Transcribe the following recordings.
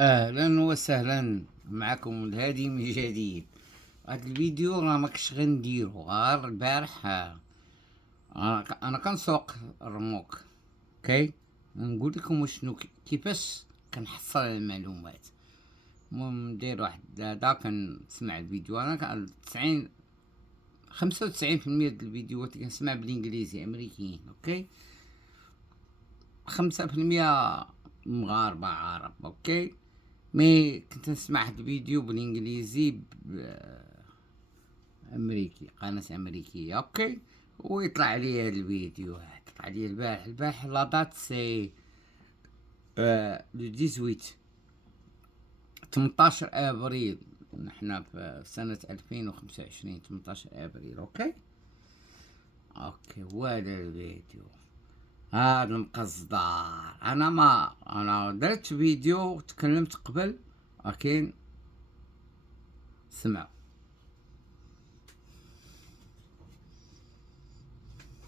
اهلا وسهلا معكم الهادي من جديد. هاد الفيديو راه ماكش غنديرو غير البارح. انا كنسوق الرموك. اوكي، نقول لكم شنو كيفاش كنحصل على المعلومات. المهم ندير واحد هذا كنسمع الفيديو. انا 90 95% ديال الفيديوهات اللي كنسمع بالانجليزي امريكيين. اوكي، 5% مغاربة عرب. اوكي، مي كنت نسمع هاد الفيديو بالانجليزي امريكي، قناة امريكية. اوكي، ويطلع لي هاد الفيديو طلع لي البارح لا دات سي لو 18 ابريل. نحنا في سنة 2025، 18 ابريل. اوكي هو هذا الفيديو، هاد المقصدار. انا درت فيديو تكلمت قبل، لكن سمعوا.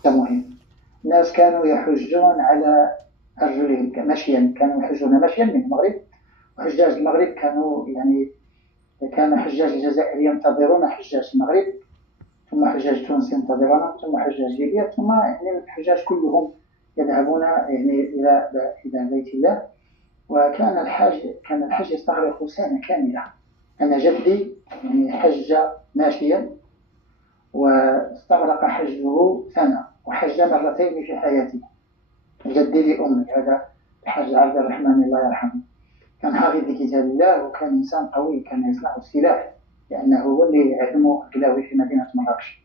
مهم. الناس كانوا يحجون على أرجلهم مشيا، كانوا يحجون مشيا من المغرب، وحجاج المغرب كانوا كان حجاج الجزائر ينتظرون حجاج المغرب، ثم حجاج تونس ينتظرون، ثم حجاج ليبيا، ثم الحجاج كلهم يذهبون إلى بيت الله. وكان الحج يستغرق سنة كاملة. أنا جدي حج ماشيا، واستغرق حجه سنة، وحج مرتين في حياته. جدي لأمي هذا الحاج عبد الرحمن الله يرحمه كان حافظ لكتاب الله، وكان إنسان قوي، كان يصنع السلاح لأنه هو اللي علمه القلاوي في مدينة مراكش.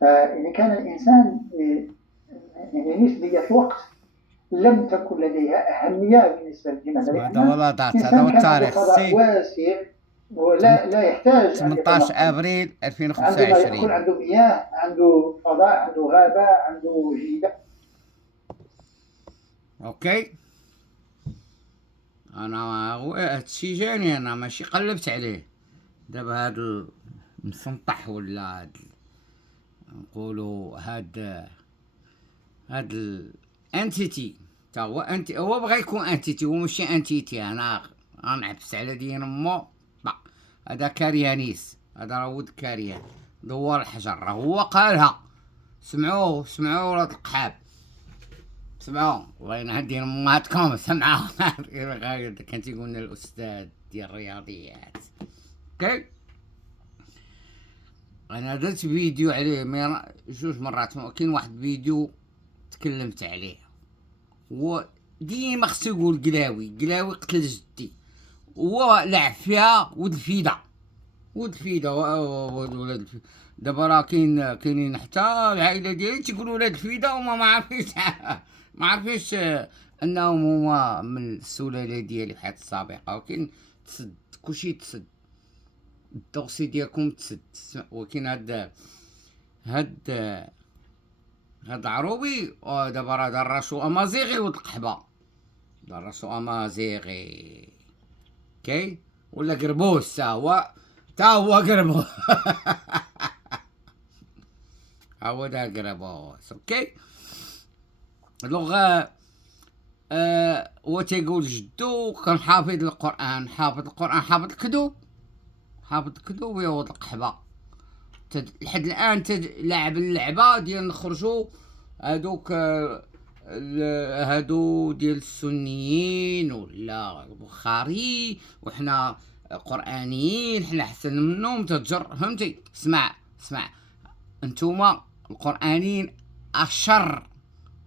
فإن كان الإنسان نسبية في وقت لم تكن لديها أهمية بالنسبة لماذا؟ هذا ولا لأن دات، هذا هو الإنسان كان عنده التاريخ فضاء سي واسع، ولا لا يحتاج أن 18 يتنقل. ابريل عنده ما يأكل، 2025. عنده مياه، عنده فضاء، عنده غابة، عنده جيدة. اوكي، انا هادشي جاني، انا ماشي قلبت عليه. دابا هاد المسنطح ولا نقولوا هاد الانتيتي تا هو هو بغى يكون انتيتي، هو ماشي انتيتي. انا غنعبس على دين امو. هذا كاريانيس، هذا راه ولد كاريان دوار الحجر، راه هو قالها. سمعوا ولاد القحاب، سمعوا الله ينهد دين امهاتكم. سمعوا كان تيقول لنا الاستاذ ديال الرياضيات. اوكي، انا درت فيديو عليه جوج مرات. كاين واحد فيديو تكلمت عليه، هو ديما خصو يقول قلاوي قتل جدي. هو لعب فيها ولد الفيدا، ولاد الفيدا. دابا راه كاينين حتى العائله ديالي تيقولوا ولاد الفيدا، وما ما عارفينش ما عارفينش انهم هما من السلاله ديالي في الحياه السابقه. ولكن تسد كلشي تسد، الدوسي ديالكم تسد. ولكن هاد عروبي دابا راه دراسو امازيغي ولد القحبه، دراسو امازيغي. اوكي، ولا قربوس تا هو قربوس هو دا قربوس. اوكي، لغة هو تيقول جدو كان حافظ القرآن، حافظ الكذوب يا ولد القحبة. لحد الآن لعب اللعبة ديال نخرجو هادوك هادو ديال السنيين ولا البخاري، وحنا قرآنيين، حنا حسن منهم تتجر. فهمتي؟ اسمع انتوما القرآنيين أشر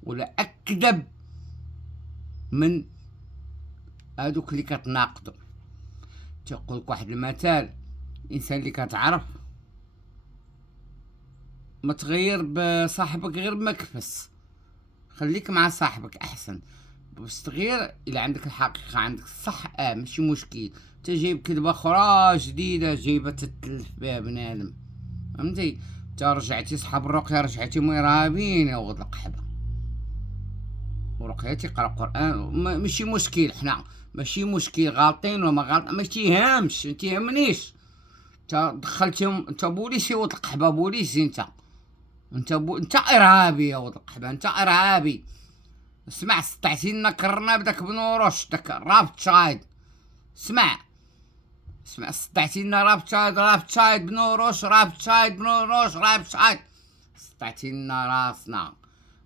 ولا أكذب من هادوك اللي كتناقضوا. تيقولك واحد المثال، الانسان اللي كتعرف ما تغير بصاحبك غير بمكفس. خليك مع صاحبك احسن باش تغير. الا عندك الحقيقه، عندك الصح، ماشي مشكل. تجيب كذبه اخرى جديده جايبه تتلف بها بنادم. فهمتي؟ تا رجعتي صحاب الرقيه، رجعتي مرابين يا ولد القحبه. ورقيه تيقرا قران ماشي مشكل. حنا ماشي مشكل غالطين ولا ما غالطين، ما تيهمش، ما تيهمنيش. انت دخلتهم، انت بوليسي ولد القحبه، بوليسي انت ارهابي يا ولد القحبه، انت ارهابي. اسمع، سطعتي لنا كرنا بداك بنوروش، داك رابط شايد. اسمع صدعتي لنا رابتشايد بنوروش صدعتي لنا راسنا.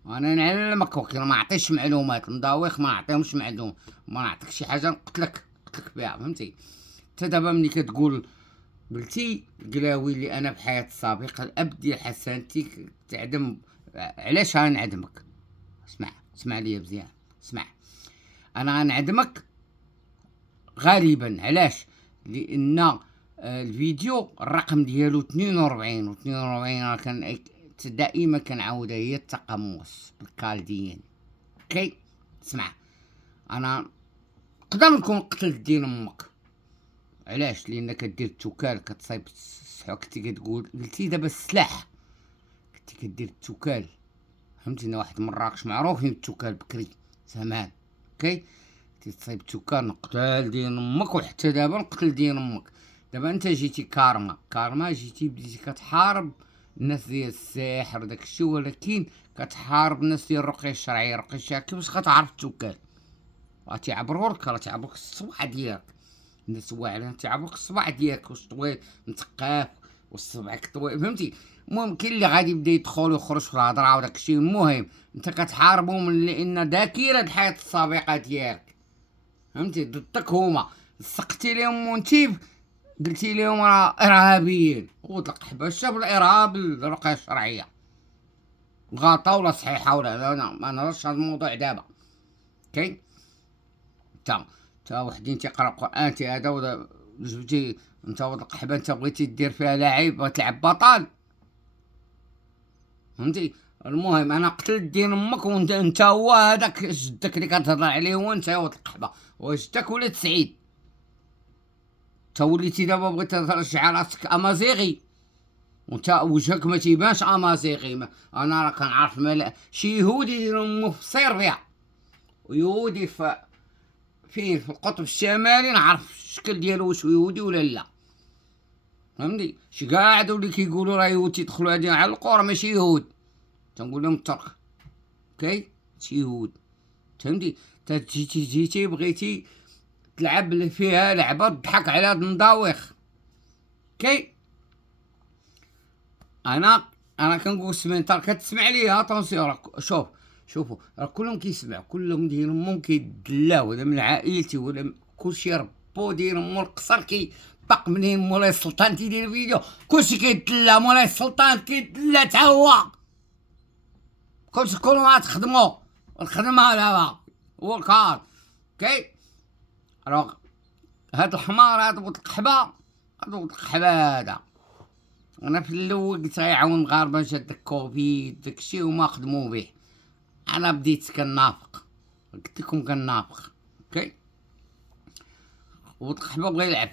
وانا نعلمك وكيل ما نعطيش معلومات المداوخ، ما نعطيهمش معلومات، ما نعطيك شي حاجه نقتلك بها، فهمتي؟ انت دابا ملي كتقول قلتي القلاوي اللي انا بحياتي السابقه الاب ديال حسنتي تعدم، علاش غنعدمك؟ اسمع ليا مزيان، اسمع. انا غنعدمك غالبا، علاش؟ لان الفيديو الرقم ديالو 42 و 42 راه كان دائما كنعاودها هي التقمص بالكالديين. اوكي اسمع، انا نقدر نكون قتلت دين امك. علاش؟ لان كدير التوكال، كتصايب الصحو، كنتي كتقول قلتي دابا السلاح، كنتي كدير التوكال، فهمتيني؟ واحد مراكش معروفين بالتوكال بكري زمان. اوكي تصايب التوكال نقتل دين امك، وحتى دابا نقتل دين امك. دابا انت جيتي كارما جيتي بديتي كتحارب الناس ديال السحر داكشي، ولكن كتحارب الناس ديال الرقيه الشرعيه. الرقيه الشرعيه كيفاش غتعرف التوكال؟ راه تيعبروك الصبع ديالك، الناس واعرين تيعبروك الصبع ديالك، واش طويل مثقاف وصبعك طويل، فهمتي؟ المهم كاين اللي غادي يبدا يدخل ويخرج في الهضره وداكشي. المهم انت كتحاربهم لان ذاكره الحياه السابقه ديالك، فهمتي؟ ضدك هما، لصقتي لهم مونتيف، قلتي لهم راه ارهابيين، وطلق حبشه بالارهاب الرقيه الشرعيه غلطه ولا صحيحه ولا انا ما نهضرش هذا الموضوع دابا. اوكي تا وحدين تيقرا القران تي هذا جبتي انت ولد القحبه، انت بغيتي دير فيها لاعب، بغيت تلعب بطل، فهمتي؟ المهم انا قتلت دين امك، وانت هو هذاك جدك اللي كتهضر عليه، هو انت يا ولد القحبه، وجدك ولد سعيد. انت وليتي دابا بغيتي ترجع راسك امازيغي، وانت وجهك ما تيبانش امازيغي. انا راه كنعرف شي يهودي يدير امه في صربيا، ويهودي فين في القطب الشمالي، نعرف الشكل ديالو واش يهودي ولا لا، فهمتي؟ شي كاع هادو اللي كيقولوا راه يهود تيدخلوا هادي يعلقوا، راه ماشي يهود، تنقول لهم الترك. اوكي ماشي يهود، فهمتي؟ جيتي بغيتي تلعب فيها لعبه تضحك على هاد المداوخ. اوكي انا كنقول سمينتار كتسمع ليا، اتونسيون شوفوا راه كلهم كيسمعوا، كلهم دايرين امهم كيدلاو، هذا من عائلتي ولا كلشي ربو داير امو القصر كيطق منين مولاي السلطان تيدير فيديو، كلشي كيدلا مولاي السلطان كيدلا تا هو، كلشي كلهم غتخدموا الخدمه دابا هو الكار. اوكي راه هاد الحمار هاد ولد القحبه هذا، انا في الاول قلت غيعاون المغاربه جات داك كوفيد داكشي وما خدموا به، انا بديت كنافق، قلت لكم كنافق. اوكي والقحبه بغى يلعب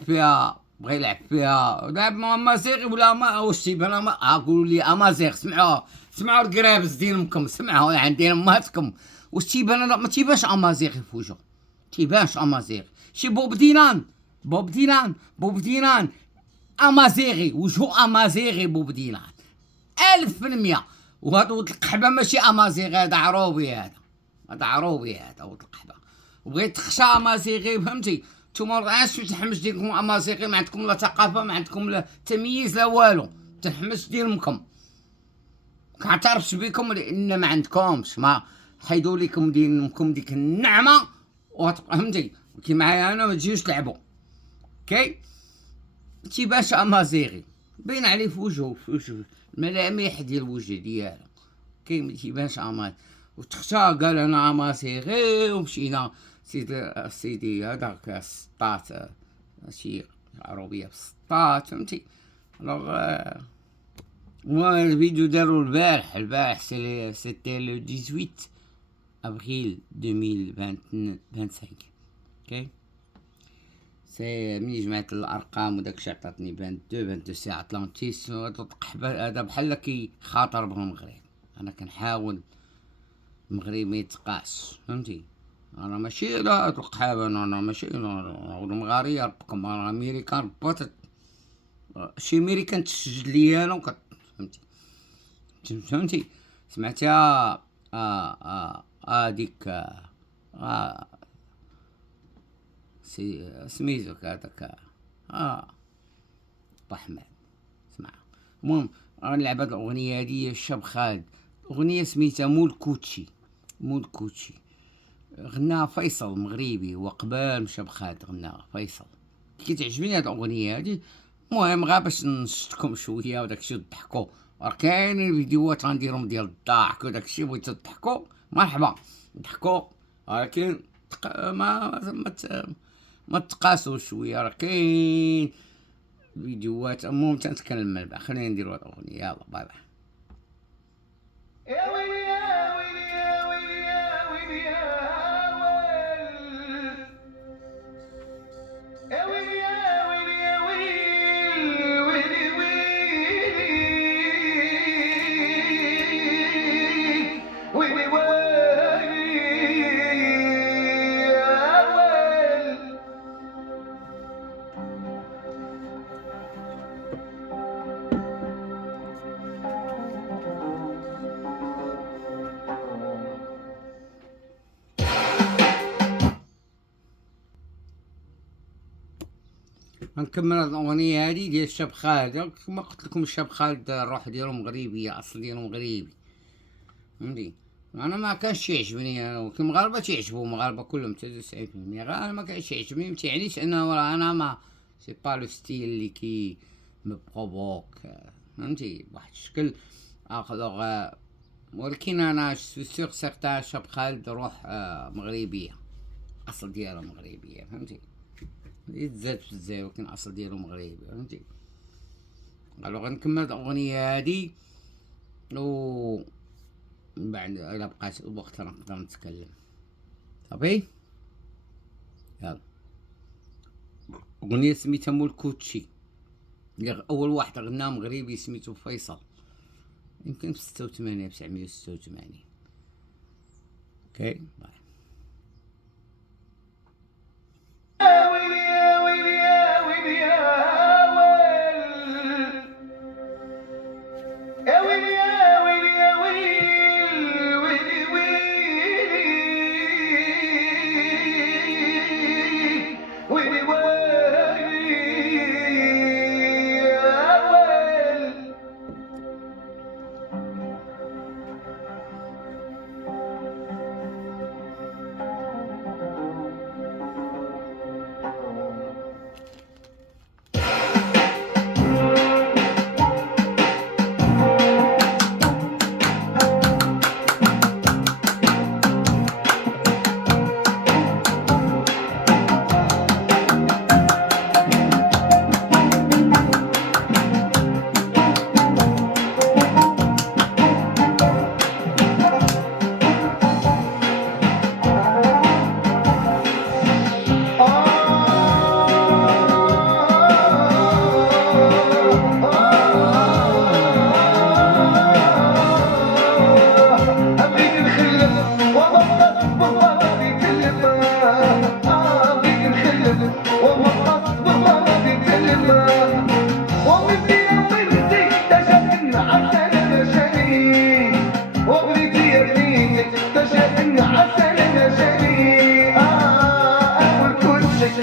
فيها دابا امازيغي ولا ما واش تيبان قولوا لي امازيغ. سمعوا الكرابس ديال امكم، سمعوا عندي اماتكم، واش تيبان؟ ما تيبانش امازيغي في وجهه، تيبانش امازيغي. شي بوب ديلان امازيغي، وجهو امازيغي بوب ديلان 1000%. وهذا ولد القحبه ماشي امازيغي، هذا عروبي، هذا ولد القحبه، وبغيت تخشى امازيغي، فهمتي؟ نتوما علاش تنحمش ديالكم امازيغي؟ ما عندكم لا ثقافه، ما عندكم لا تمييز لا والو، تنحمس ديال امكم، كنعترفش بكم لان ما عندكمش، ما حيدوا لكم دين امكم ديك النعمه، فهمتي؟ كي معايا انا ما تجيوش تلعبوا. اوكي تيبانش امازيغي، باين عليه في وجهه، الملامح ديال الوجه ديالو، كي ما تيبانش امازيغي. وتخشى قال انا امازيغي، ومشينا سيدي هذاك السطات، شي عروبيه في السطات، فهمتي؟ الوغ الفيديو دارو البارح سيتي لو 18 افريل 2025. اوكي سي مني جمعت الارقام وداكشي عطاتني 22 سي اتلانتيس. هاد القحبه هذا بحال كيخاطر بالمغرب، انا كنحاول المغرب ما يتقاش، فهمتي؟ انا ماشي لا هاد القحابه، انا ماشي المغاريه ربكم، انا امريكان ربات شي امريكان تسجل ليا انا فهمتي؟ سمعتها هاديك سميتو هذاك بحمد. اسمع، المهم غنلعب هاد الاغنيه هادي الشاب خالد، اغنيه سميتها مول كوتشي. مول كوتشي غناها فيصل مغربي، وقبال مشى بخالد غناها فيصل. كتعجبني هاد الاغنيه هادي. المهم غير باش نشتكم شويه وداكشي وتضحكوا، راه كاينين فيديوهات غنديرهم ديال الضحك وداكشي، بغيتو تضحكوا مرحبا ضحكوا، ولكن ما تقاسوش شويه، راه كاين فيديوهات. المهم تنتكلم من بعد، خلينا نديرو هاد الاغنيه. يلا باي باي. يا ويلي يا ويلي يا ويلي يا ويلي يا ويل، يا ويلي يا ويلي يا ويل، ويلي ويلي ويلي ويلي يا ويل. غنكمل هاد الاغنيه هادي ديال الشاب خالد. كما قلت لكم الشاب خالد الروح ديالو مغربيه، اصل ديالو مغربي، فهمتي. انا ما كانش يعجبني، انا المغاربه تيعجبو المغاربه كلهم 99%، غير انا ما كانش يعجبني. ما تيعنيش انه راه انا ما سي با لو ستيل اللي كي مي بروفوك، فهمتي، بواحد الشكل اخر. ولكن انا سو سيغ سيغتان الشاب خالد روح مغربيه، اصل ديالو مغربيه، فهمتي. يتزاد في الجزائر ولكن الاصل ديالو مغربي، فهمتي. الوغ غنكمل هاد الاغنيه هادي، و من بعد الا بقات الوقت نقدر نتكلم. صافي يلا. اغنيه سميتها مول كوتشي، اللي اول واحد غناها مغربي سميتو فيصل، يمكن في 86 1986. اوكي باي. يا ويلي يا ويلي يا ويلي يا ويل، يا ويلي يا ويلي يا ويل، ويلي ويلي ويلي ويلي يا ويل.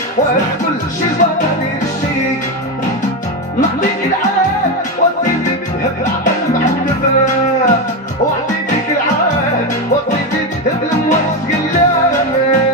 وكل شي غادي الشي نعطيك العاد وصيتي بذهب العقل معذبة، وعطيتك العاد وصيتي بذهب الموس قلامك.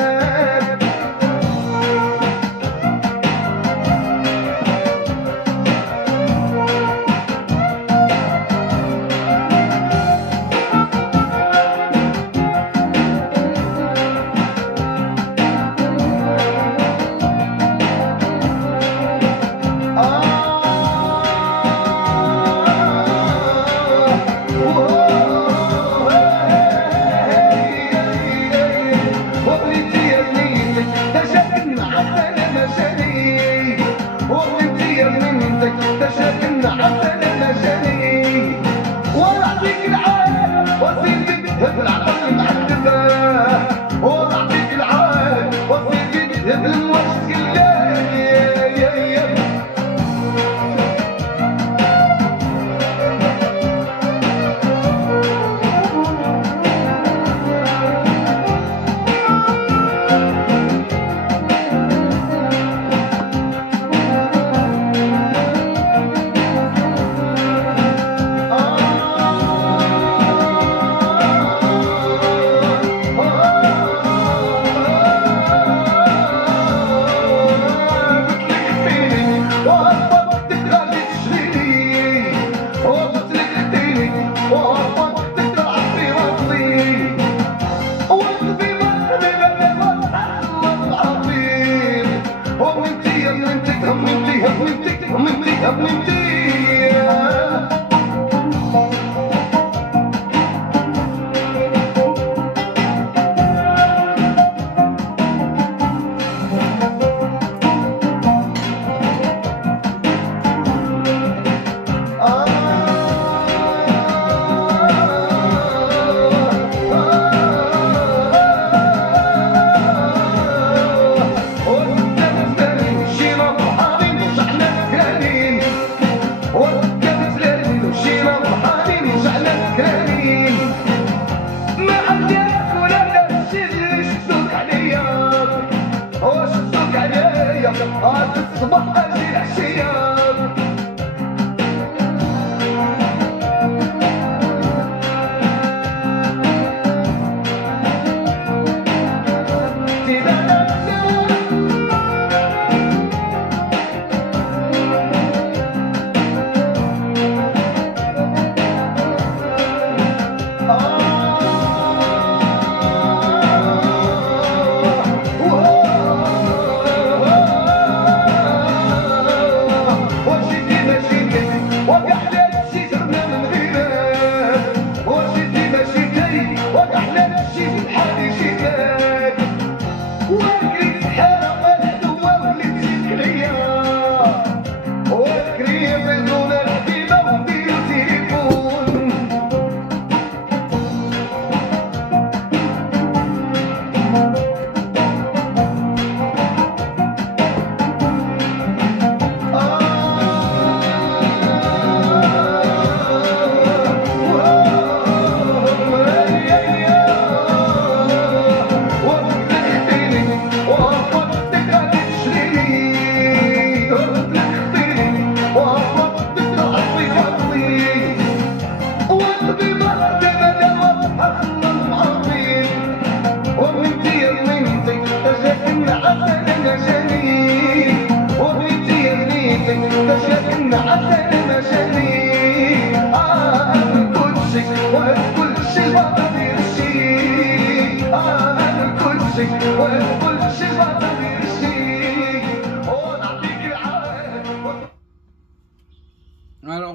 تصبح اجي العشيه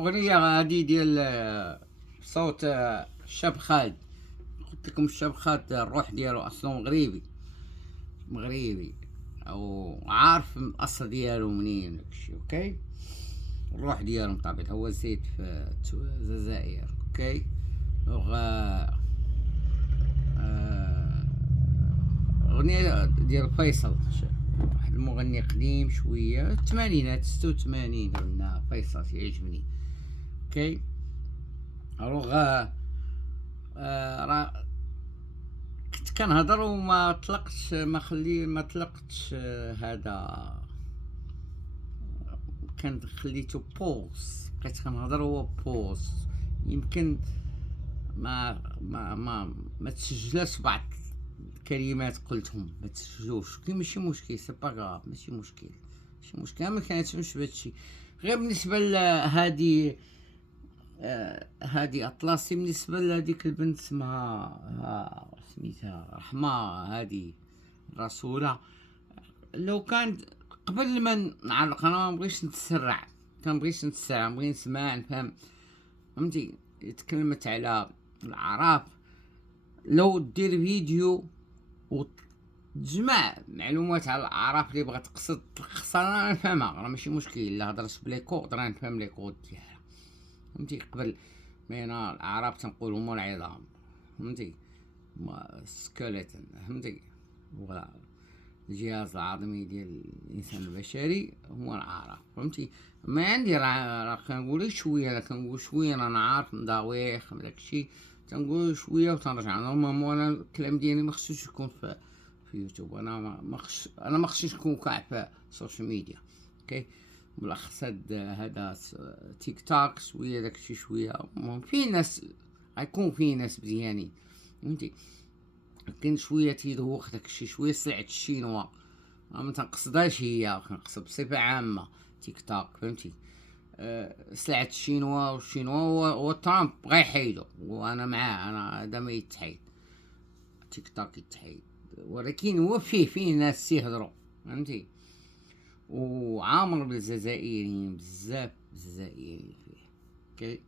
الأغنية هذه ديال صوت الشاب خالد. قلت لكم الشاب خالد الروح ديالو أصله مغربي أو عارف الأصل ديالو منين داكشي. أوكي، الروح ديالو مطابق هو زيد في الجزائر. أوكي، أغنية ديال فيصل، واحد المغني قديم شوية، الثمانينات 86 قلنا فيصل يعجبني. اوكي، الوغ كنت كنهضر وما طلقتش، ما طلقتش هذا، كان خليته بوز، بقيت كنهضر هو بوز. يمكن ما تسجلش بعض الكلمات قلتهم، ما تسجلوش، كي ماشي مشكل، سي با غاف، ماشي مشكل، ما كانتش بهادشي. غير بالنسبه لهادي هادي اطلسي، بالنسبه لهاديك البنت اسمها سميتها رحمه، هادي الرسوله، لو كان قبل ما نعلق، انا ما بغيتش نتسرع، نبغي نسمع نفهم، فهمتي؟ تكلمت على الاعراف، لو دير فيديو وتجمع معلومات على الاعراف اللي بغات تقصد تلخصها، انا نفهمها، راه ماشي مشكل. الا هضرت بلي كود راه نفهم لي كود ديالها، فهمتي؟ قبل ما انا الاعراف تنقول هما العظام، فهمتي؟ السكيلتون، فهمتي؟ ولا الجهاز العظمي ديال الانسان البشري هو الاعراف، فهمتي؟ ما عندي راه كنقول شويه، انا عارف مداويخ داكشي، تنقول شويه وتنرجع. نورمالمون انا الكلام ديالي ما خصوش يكون في يوتيوب، انا ما خصنيش نكون كاع في السوشيال ميديا. اوكي، بالاخص هذا تيك توك شويه داكشي شويه، في ناس غيكون في ناس مزيانين، فهمتي؟ كاين شويه تيدوخ داكشي، شويه سلعه الشينوا، ما تنقصدهاش هي، كنقصد بصفه عامه تيك توك، فهمتي؟ سلعة الشينوا، والشينوا وترامب غيحيدو، وانا معاه، انا هذا ما يتحيد، تيك توك يتحيد، ولكن هو فيه ناس تيهضروا، فهمتي؟ وعامر بالجزائريين بزاف، الجزائريين فيه. اوكي،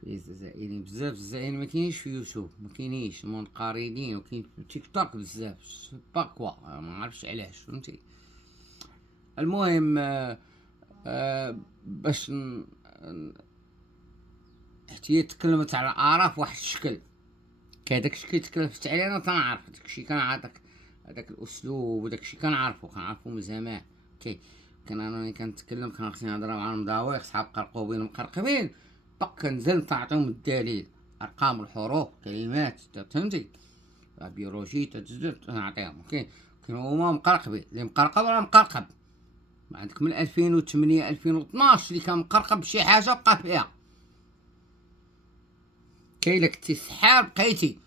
فيه الجزائريين بزاف، الجزائريين ما كاينينش في يوتيوب، ما كاينينش منقرضين، وكاين في تيك توك بزاف، با كوا ما عرفتش علاش، فهمتي؟ المهم باش حتى هي تكلمت على الاعراف واحد الشكل، كهداك الشكل تكلفت عليه، انا تنعرف داكشي، كنعرف هذاك الاسلوب وداكشي، كنعرفو من زمان. اوكي، انا كنتكلم، كان خصني نهضر مع المداويخ صحاب قرقوبين مقرقبين، كنزل تعطيهم الدليل، ارقام الحروف كلمات، فهمتي؟ بيولوجي تنعطيهم. اوكي، كاين هما مقرقبين، اللي مقرقب راه مقرقب، عندك من 2008 2012 اللي كان مقرقب بشي حاجه بقى فيها. كاين الا كنتي سحار بقيتي،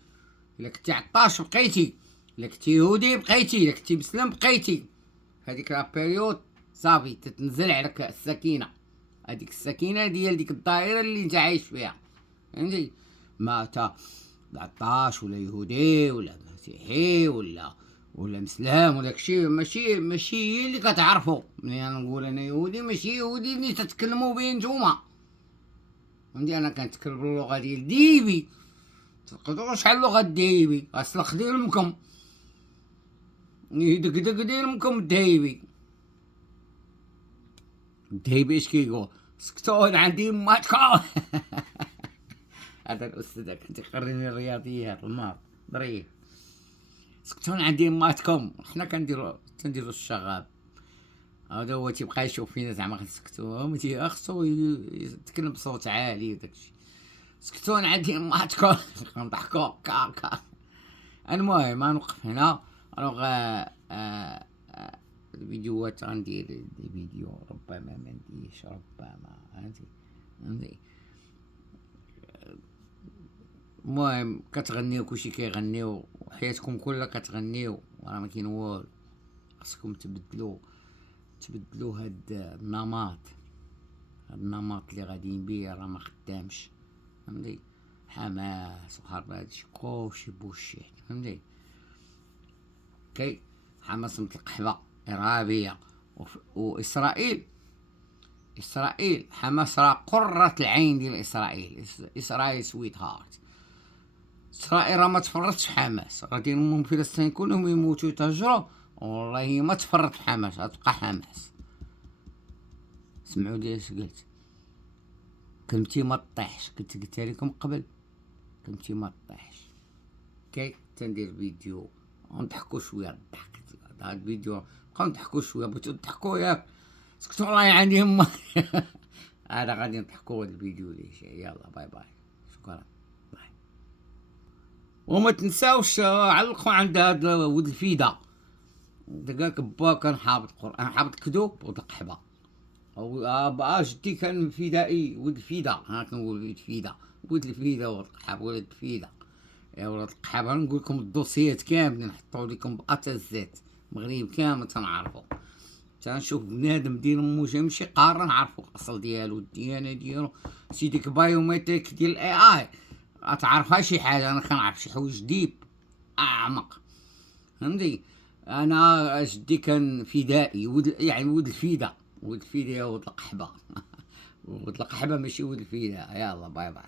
الا كنتي عطاش بقيتي، الا كنتي يهودي بقيتي، الا كنتي مسلم بقيتي. هذيك لا بيريود صافي تتنزل عليك السكينه، هذيك السكينه ديال ديك الدائره اللي انت عايش فيها، فهمتي؟ ما تا عطاش ولا يهودي ولا مسيحي ولا مسلم ولا داكشي، ماشي هي اللي كتعرفو. ملي انا نقول انا يهودي ماشي يهودي اللي تتكلموا به نتوما، فهمتي؟ انا كنتكلم باللغه ديال ديبي، تقدروا شحال اللغه ديبي اصلخ ديالكم يدقدق ديالكم الدهيبي. الدهيبي اش كيقول؟ سكتون عندي ماتكم. هذا الاستاذ كان تيقريني الرياضيات الماط ظريف. سكتون عندي ماتكم، حنا تنديرو الشغاب. هذا هو تيبقى يشوف فينا زعما غنسكتو، متي خصو يتكلم بصوت عالي وداكشي. سكتون عندي ماتكم. كنضحكو كاكا. المهم غنوقف هنا. الوغ الفيديوهات غندير فيديو ربما ما نديرش، ربما فهمتي. المهم كتغنيو كلشي كيغنيو وحياتكم كلها كتغنيو، راه ما كاين والو. خصكم تبدلو هاد النمط اللي غاديين بيه راه ما خدامش، فهمتي؟ حماس وحرب هادشي كلشي بوشيت، فهمتي؟ كي حماس مطلق حبة إرهابية، وإسرائيل حماس راه قرة العين ديال إسرائيل سويت هارت. إسرائيل راه ما تفرطش في حماس، راه ديالهم فلسطين كلهم يموتوا يتهجروا، والله ما تفرط في حماس، غتبقى حماس. سمعوا لي اش قلت؟ كلمتي ما طيحش، قلتها لكم قبل، كلمتي ما طيحش. كي تندير فيديو ونضحكوا شويه، الضحك هذا الفيديو بقاو نضحكوا شويه، بغيتو تضحكوا ياك سكتوا والله عندي هما. هذا غادي نضحكوا هذا الفيديو ليش. يلا باي باي، شكرا باي. وما تنساوش علقوا عند هذا ولد الفيدا، دقاك با كان حافظ قران، حافظ كذوب وتقحبه. او جدي كان فدائي، ولد الفيدا. ها كنقول ولد الفيدا والقحاب، ولد الفيدا. يا ولاد القحاب نقول لكم الدوسيات كاملين نحطو لكم بقطع الزيت، المغرب كامل تنعرفو، تنشوف بنادم دين مو ماشي قاره نعرفو الاصل ديالو، الديانه ديالو. سيديك بايوميتريك ديال الاي اي غتعرفها شي حاجه، انا كنعرف شي حوايج ديب اعمق، فهمتي؟ انا جدي كان فدائي، ولد الفيدا يا ولد القحبه. ولد القحبه ماشي ولد الفيدا. يلا باي باي.